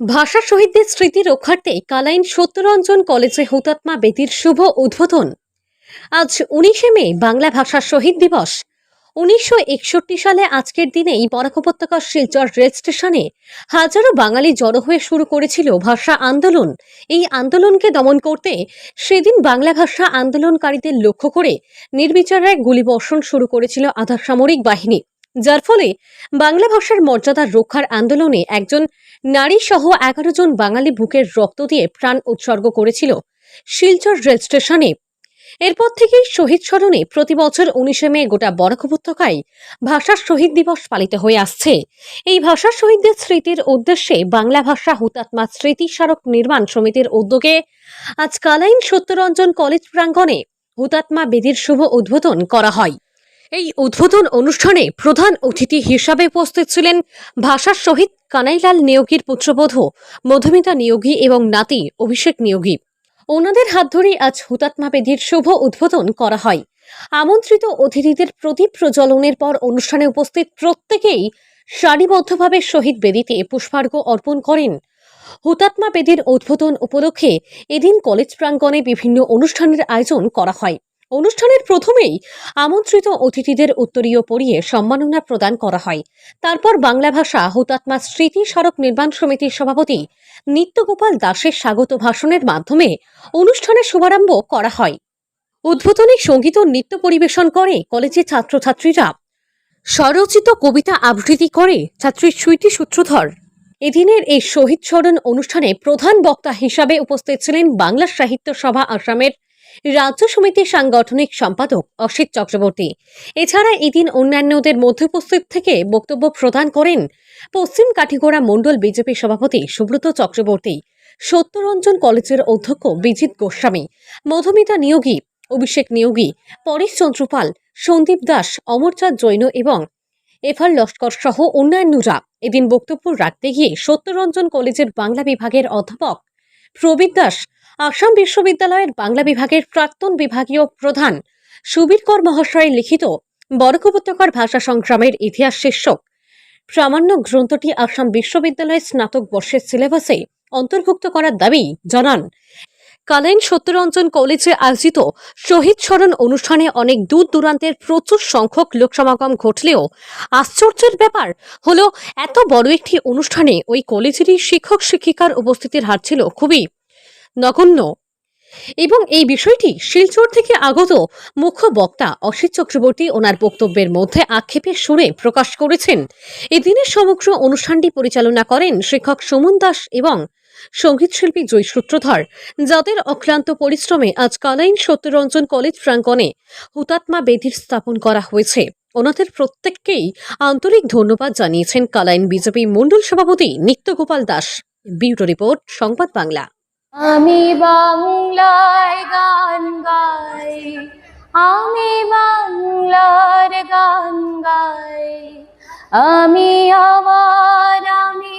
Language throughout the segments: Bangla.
ভাষা শহীদদের স্মৃতি রক্ষার্থে কালাইন সত্যরঞ্জন কলেজে হুতাত্মা বেদির শুভ উদ্বোধন। আজ উনিশে মে, বাংলা ভাষা শহীদ দিবস। উনিশশো একষট্টি সালে আজকের দিনেই বরাক উপত্যকার শিলচর রেল স্টেশনে হাজারো বাঙালি জড়ো হয়ে শুরু করেছিল ভাষা আন্দোলন। এই আন্দোলনকে দমন করতে সেদিন বাংলা ভাষা আন্দোলনকারীদের লক্ষ্য করে নির্বিচারে গুলিবর্ষণ শুরু করেছিল আধা সামরিক বাহিনী। যার ফলে বাংলা ভাষার মর্যাদা রক্ষার আন্দোলনে একজন নারী সহ এগারো জন বাঙালি বুকের রক্ত দিয়ে প্রাণ উৎসর্গ করেছিল শিলচর রেল স্টেশনে। এরপর থেকেই শহীদ স্মরণে প্রতি বছর উনিশে মে গোটা বরাক উপত্যকায় ভাষার শহীদ দিবস পালিত হয়ে আসছে। এই ভাষা শহীদদের স্মৃতির উদ্দেশ্যে বাংলা ভাষা হুতাত্মা স্মৃতি স্মারক নির্মাণ সমিতির উদ্যোগে আজ কালাইন সত্যরঞ্জন কলেজ প্রাঙ্গণে হুতাত্মা বেদির শুভ উদ্বোধন করা হয়। এই উদ্বোধন অনুষ্ঠানে প্রধান অতিথি হিসাবে উপস্থিত ছিলেন ভাষার শহীদ কানাইলাল নিয়োগীর পুত্রবধূ, মধুমিতা নিয়োগী এবং নাতি অভিষেক নিয়োগী। ওনাদের হাত ধরেই আজ হুতাত্মা বেদির শুভ উদ্বোধন করা হয়। আমন্ত্রিত অতিথিদের প্রদীপ প্রজ্বলনের পর অনুষ্ঠানে উপস্থিত প্রত্যেকেই সারিবদ্ধভাবে শহীদ বেদিতে পুষ্পার্ঘ্য অর্পণ করেন। হুতাত্মা বেদির উদ্বোধন উপলক্ষে এদিন কলেজ প্রাঙ্গণে বিভিন্ন অনুষ্ঠানের আয়োজন করা হয়। অনুষ্ঠানের প্রথমেই আমন্ত্রিত অতিথিদের উত্তরীয় পড়িয়ে সম্মাননা প্রদান করা হয়। তারপর বাংলা ভাষা হুতাত্মা স্মৃতি সড়ক নির্মাণ সমিতির সভাপতি নিত্যগোপাল দাসের স্বাগত ভাষণের মাধ্যমে অনুষ্ঠানের শুভারম্ভ করা হয়। উদ্বোধনী সংগীত ও নৃত্য পরিবেশন করে কলেজের ছাত্রছাত্রীরা। স্বরচিত কবিতা আবৃত্তি করে ছাত্রীর সুইটি সূত্রধর এদিনের এই শহীদ স্মরণ অনুষ্ঠানে প্রধান বক্তা হিসাবে উপস্থিত ছিলেন বাংলা সাহিত্য সভা আসামের রাজ্য সমিতির সাংগঠনিক সম্পাদক অসিত চক্রবর্তী। এছাড়া এদিন অন্যান্যদের মধ্যে উপস্থিত থেকে বক্তব্য প্রদান করেন পশ্চিম কাঠিগোড়া মণ্ডল বিজেপি সভাপতি সুব্রত চক্রবর্তী, সত্যরঞ্জন কলেজের অধ্যক্ষ বিজিত গোস্বামী, মধুমিতা নিয়োগী, অভিষেক নিয়োগী, পরেশ চন্দ্রপাল, সন্দীপ দাস, অমরচাঁদ জৈন এবং এফআর লস্কর সহ অন্যান্যরা এদিন বক্তব্য রাখতে গিয়ে সত্যরঞ্জন কলেজের বাংলা বিভাগের অধ্যাপক প্রবীর দাস, আসাম বিশ্ববিদ্যালয়ের বাংলা বিভাগের প্রাক্তন বিভাগীয় প্রধান সুবীর কর মহাশয়ের লিখিত বরক উপত্যকার ভাষা সংগ্রামের ইতিহাস শীর্ষক। প্রামাণ্য গ্রন্থটি আসাম বিশ্ববিদ্যালয়ের স্নাতক বর্ষের সিলেবাসে অন্তর্ভুক্ত করার দাবি জানান। কালাইন সত্যরঞ্জন কলেজে আয়োজিত শহীদ স্মরণ অনুষ্ঠানে অনেক দূর দূরান্তের প্রচুর সংখ্যক লোক সমাগম ঘটলেও আশ্চর্যের ব্যাপার হলো এত বড় একটি অনুষ্ঠানে ওই কলেজেরই শিক্ষক শিক্ষিকার উপস্থিতির হার ছিল খুবই নগণ্য। এবং এই বিষয়টি শিলচর থেকে আগত মুখ্য বক্তা অসিত চক্রবর্তী ওনার বক্তব্যের মধ্যে আক্ষেপের সুরে প্রকাশ করেছেন। এদিনের সমগ্র অনুষ্ঠানটি পরিচালনা করেন শিক্ষক সুমন দাস এবং সঙ্গীতশিল্পী জয় সূত্রধর, যাদের অক্লান্ত পরিশ্রমে আজ কালাইন সত্যরঞ্জন কলেজ প্রাঙ্গণে হুতাত্মা বেদির স্থাপন করা হয়েছে। ওনাদের প্রত্যেককেই আন্তরিক ধন্যবাদ জানিয়েছেন কালাইন বিজেপি মণ্ডল সভাপতি নিত্যগোপাল দাস। বিউরো রিপোর্ট, সংবাদ বাংলা। আমি বাংলায় গান গাই, আমি বাংলার গান গাই, আমি আমার, আমি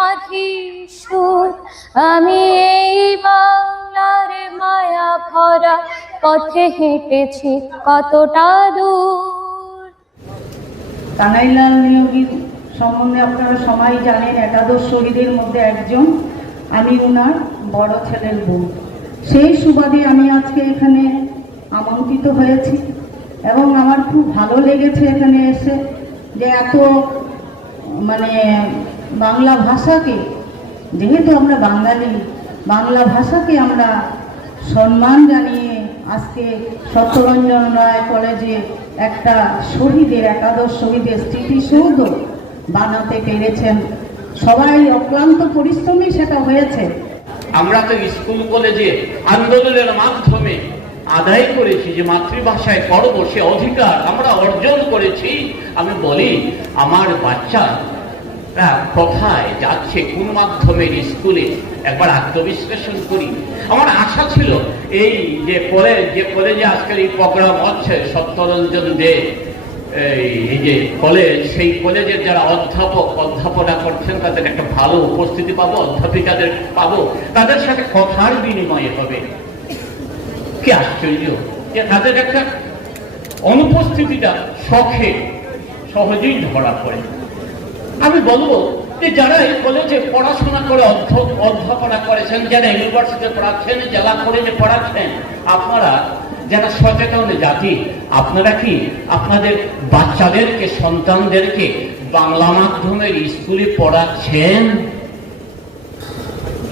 বাঁধি আমি এই বাংলার মায়া ভরা পথে হেঁটেছি কতটা দূর। কানাইলাল নিয়োগী সম্বন্ধে আপনারা সবাই জানেন, একাদশ শহীদের মধ্যে একজন। আমি ওনার বড় ছেলের বউ সেই সুবাদে আমি আজকে এখানে আমন্ত্রিত হয়েছি এবং আমার খুব ভালো লেগেছে এখানে এসে যে এত মানে বাংলা ভাষাকে, যেহেতু আমরা বাঙালি, বাংলা ভাষাকে আমরা সম্মান জানিয়ে আজকে সত্যরঞ্জন রায় কলেজে একটা শহীদের, একাদশ শহীদের স্মৃতিসৌধ বানাতে পেরেছেন। সবাই অক্লান্ত পরিশ্রমী সেটা হয়েছে। আমরা তো স্কুল, কলেজে আন্দোলনের মাধ্যমে আদায় করেছি যে মাতৃভাষায় পড়ব সে অধিকার আমরা অর্জন করেছি। আমি বলি, আমার বাচ্চা কোথায় যাচ্ছে? কোন মাধ্যমের স্কুলে একবার আত্মবিশ্লেষণ করি। আমার আশা ছিল এই যে কলেজ যে কলেজে আজকাল এই প্রোগ্রাম হচ্ছে, সত্যরঞ্জন দে, এই যে কলেজ সেই কলেজের যারা অধ্যাপক, অধ্যাপনা করছেন, তাদের একটা ভালো উপস্থিতি পাবো, অধ্যাপিকাদের পাবো। তাদের সাথে কথার বিনিময় হবে। কি আশ্চর্য! যে তাদের একটা অনুপস্থিতিটা শখে সহজেই ধরা পড়ে। আমি বলব যে যারা এই কলেজে পড়াশোনা করে অধ্যাপনা করেছেন, যারা ইউনিভার্সিটিতে পড়াচ্ছেন, জেলা কলেজে পড়াচ্ছেন, আপনারা যারা সচেতন জাতি, আপনারা কি আপনাদের বাচ্চাদেরকে, সন্তানদেরকে বাংলা মাধ্যমের স্কুলে পড়াচ্ছেন?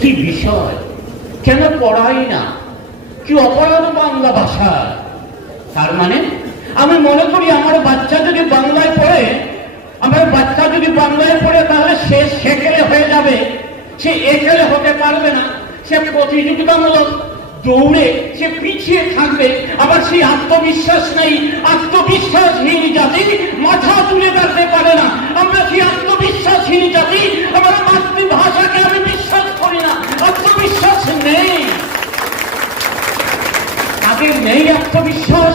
কি বিষয়? কেন পড়াই না? কি অপরাধ বাংলা ভাষা তার মানে আমি মনে করি আমার বাচ্চা যদি বাংলায় পড়ে, আমার বাচ্চা যদি বাংলায় পড়ে, তাহলে সে সেকেলে হয়ে যাবে। সে একেলে হতে পারবে না। সে প্রতিযোগিতামূলক দৌড়ে সে পিছিয়ে থাকবে। আবার সেই আত্মবিশ্বাস নেই। আত্মবিশ্বাসহীন জাতি মাথা তুলে দাঁড়াতে পারে না। আমরা সেই আত্মবিশ্বাসহীন জাতি, আমার মাতৃভাষাকে আমি বিশ্বাস করি না। আত্মবিশ্বাস নেই। তাদের নেই আত্মবিশ্বাস।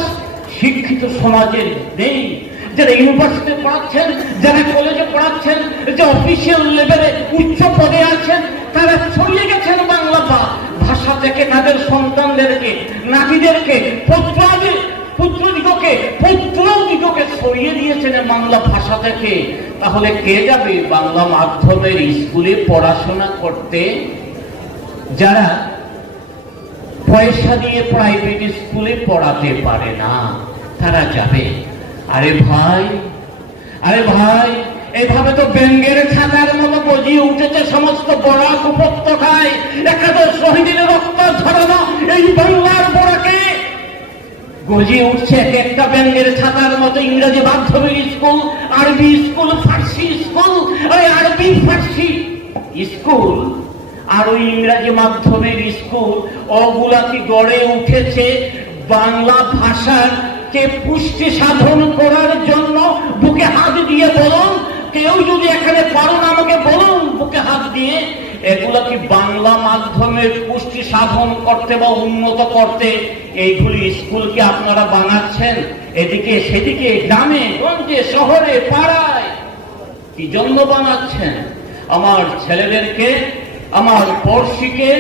শিক্ষিত সমাজের নেই। যারা ইউনিভার্সিটি পড়াচ্ছেন, যারা কলেজে পড়াচ্ছেন, যে অফিসিয়াল লেভেলে উচ্চ পদে আছেন, তারা ছড়িয়ে গেছেন বাংলা ভাষা থেকে তাদের সন্তানদেরকে, নাতিদেরকে পুত্রাদি পুত্রদিগকে পুত্রদিগকে ছড়িয়ে দিয়েছেন বাংলা ভাষা থেকে। তাহলে কে যাবে বাংলা মাধ্যমের স্কুলে পড়াশোনা করতে? যারা পয়সা দিয়ে প্রাইভেট স্কুলে পড়াতে পারে না, তারা যাবে। আরে ভাই আরে ভাই এইভাবে তো ব্যঙ্গের ছাতার মতো গজিয়ে উঠেছে সমস্ত বরাক উপত্যকায়। একাদশ শহীদের রক্ত ঝরানো এই বাংলার বরাকে। গজিয়ে উঠছে এক একটা ব্যাঙ্গের ছাতার মতো ইংরেজি মাধ্যমিক স্কুল, আরবি স্কুল, ফার্সি স্কুল, আরে আরবি, ফার্সি স্কুল। আর ওই ইংরাজি মাধ্যমের স্কুল ওগুলা কি গড়ে উঠেছে বাংলা ভাষার কে পুষ্টি সাধন করার জন্য বুকে হাত দিয়ে বলুন, কেউ যদি এখানে পারেন আমাকে বলুন, বুকে হাত দিয়ে। এগুলা কি বাংলা মাধ্যমের পুষ্টি সাধন করতে বা উন্নত করতে? এইগুলি স্কুল কি আপনারা বানাচ্ছেন? এদিকে, সেদিকে, গ্রামে, গঞ্জে, শহরে, পাড়ায়। কি জন্য বানাচ্ছেন? আমার ছেলেদেরকে আমার পড়শিকে,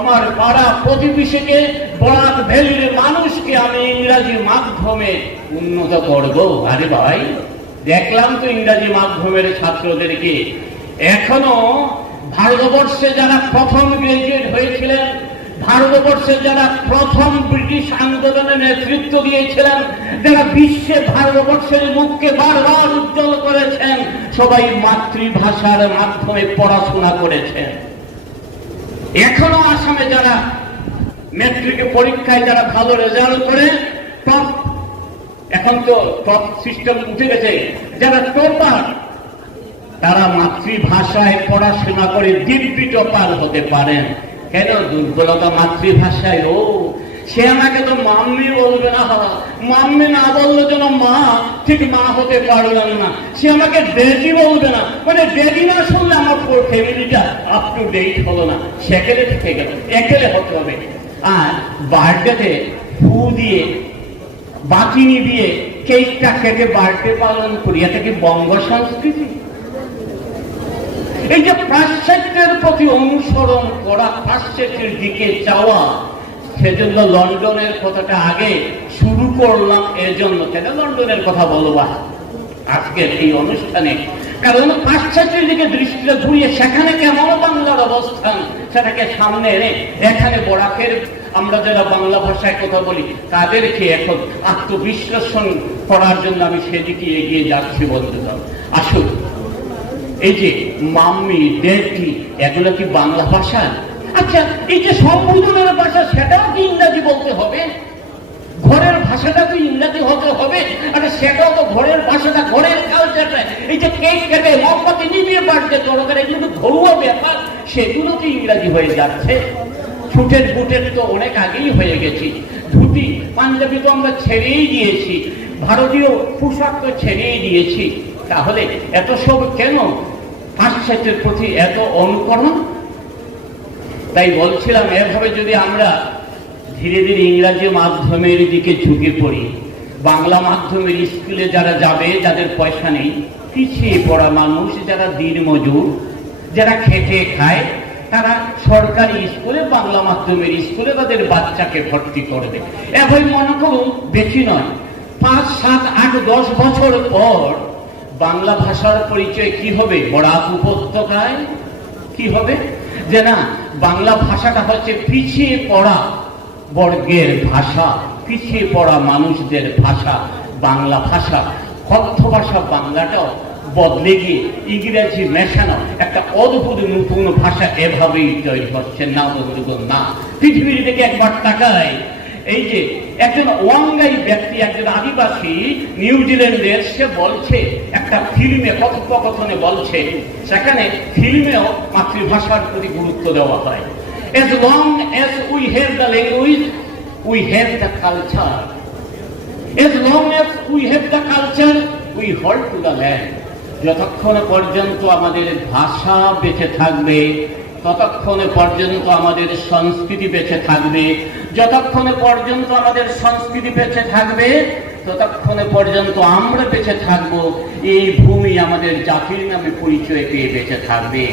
আমার পাড়া প্রতিবেশীকে বরাক ভ্যালির মানুষকে আমি ইংরাজি মাধ্যমে উন্নত করব। আরে ভাই, দেখলাম তো ইংরাজি মাধ্যমের ছাত্রদেরকে এখনও ভারতবর্ষে যারা প্রথম গ্রাজুয়েট হয়েছিলেন, ভারতবর্ষে যারা প্রথম ব্রিটিশ আন্দোলনে নেতৃত্ব দিয়েছিলেন, যারা বিশ্বে ভারতবর্ষের মুখকে বারবার উজ্জ্বল করেছেন, সবাই মাতৃভাষার মাধ্যমে পড়াশোনা করেছেন। এখনও আসামে যারা মেট্রিকে পরীক্ষায় যারা ভালো রেজাল্ট করে টপ এখন তো টপ সিস্টেম উঠে গেছে। যারা টপার তারা মাতৃভাষায় পড়াশোনা করে দিব্যি টপার হতে পারেন। কেন দুর্বলতা মাতৃভাষায়? ও সে আমাকে তো মাম্মি বলবে না হারা মাম্মি না বললে যেন মা ঠিক মা হতে পারলেন না। সে আমাকে ডেডি বলবে না। মানে ডেডি না শুনলে আমার পুরো ফ্যামিলিটা আপ টু ডেট হলো না। সেকেলে থেকে গেল, একেলে হতে হবে। আর বার্থডেতে ফু দিয়ে বাতি নিবিয়ে কেকটা কেটে বার্থডে পালন করি। এটা কি বঙ্গ সংস্কৃতি? এই যে পাশ্চাত্যের প্রতি অনুসরণ করা, পাশ্চাত্যের দিকে যাওয়া সেজন্য লন্ডনের কথাটা আগে শুরু করলাম এর জন্য কেন লন্ডনের কথা বলবা আজকের এই অনুষ্ঠানে। কারণ পাশ্চাত্যের দিকে দৃষ্টিটা ঘুরিয়ে সেখানে কেমন বাংলার অবস্থান, সেটাকে সামনে এনে এখানে বরাকের আমরা যারা বাংলা ভাষায় কথা বলি, তাদেরকে এখন আত্মবিশ্লেষণ করার জন্য আমি সেদিকে এগিয়ে যাচ্ছি বন্ধুগণ আসুন, এই যে মাম্মি ডেডি এগুলো কি বাংলা ভাষা আচ্ছা এই যে সম্বোধনের ভাষা, সেটাও কি ইংরাজি বলতে হবে? ঘরের ভাষাটা তো ইংরাজি হতে হবে? আরে সেটাও তো ঘরের ভাষাটা, ঘরের কালচারটা এই যে কেক কেটে মোমবাতি নিবিয়ে বাড়ছে দরকার এগুলো তো ঘরোয়া ব্যাপার, সেগুলো তো ইংরাজি হয়ে যাচ্ছে? ছুটের বুটের তো অনেক আগেই হয়ে গেছি। ধুতি, পাঞ্জাবি তো আমরা ছেড়েই দিয়েছি। ভারতীয় পোশাক তো ছেড়েই দিয়েছি। তাহলে এত সব কেন? পাশ্চাত্যের প্রতি এত অনুকরণ? তাই বলছিলাম, এভাবে যদি আমরা ধীরে ধীরে ইংরাজি মাধ্যমের দিকে ঝুঁকে পড়ি, বাংলা মাধ্যমের স্কুলে যারা যাবে, যাদের পয়সা নেই, পিছিয়ে পড়া মানুষ যারা দিন মজুর যারা খেটে খায়, তারা সরকারি স্কুলে, বাংলা মাধ্যমের স্কুলে তাদের বাচ্চাকে ভর্তি করবে এভাবে মনে করুন, বেশি নয়, পাঁচ, সাত, আট, দশ বছর পর বাংলা ভাষার পরিচয় কি হবে? বরাক উপত্যকায় কি হবে? যে না বাংলা ভাষাটা হচ্ছে পিছিয়ে পড়া বর্গের ভাষা, পিছিয়ে পড়া মানুষদের ভাষা, বাংলা ভাষা। কথ্য ভাষা বাংলাটাও বদলে গিয়ে ইংরেজি মেশানো একটা অদ্ভুত নতুন ভাষা এভাবেই তৈরি হচ্ছে। না বন্ধুগণ, না। পৃথিবীর দিকে একবার তাকায় এই যে একজন ওয়াঙ্গাই ব্যক্তি, একজন আদিবাসী নিউজিল্যান্ডের সে বলছে, একটা ফিল্মে কথোপকথনে বলছে, সেখানে ফিল্মেও মাতৃভাষার প্রতি গুরুত্ব দেওয়া হয়। As long as we have the language, we have the culture. As long as we have the culture, we hold to the land. যতক্ষণ পর্যন্ত আমাদের ভাষা বেঁচে থাকবে, ততক্ষণ পর্যন্ত আমাদের সংস্কৃতি বেঁচে থাকবে যতক্ষণ পর্যন্ত আমাদের সংস্কৃতি বেঁচে থাকবে, ততক্ষণে পর্যন্ত আমরা বেঁচে থাকব। এই ভূমি আমাদের জাতির নামে পরিচয় পেয়ে বেঁচে থাকবে।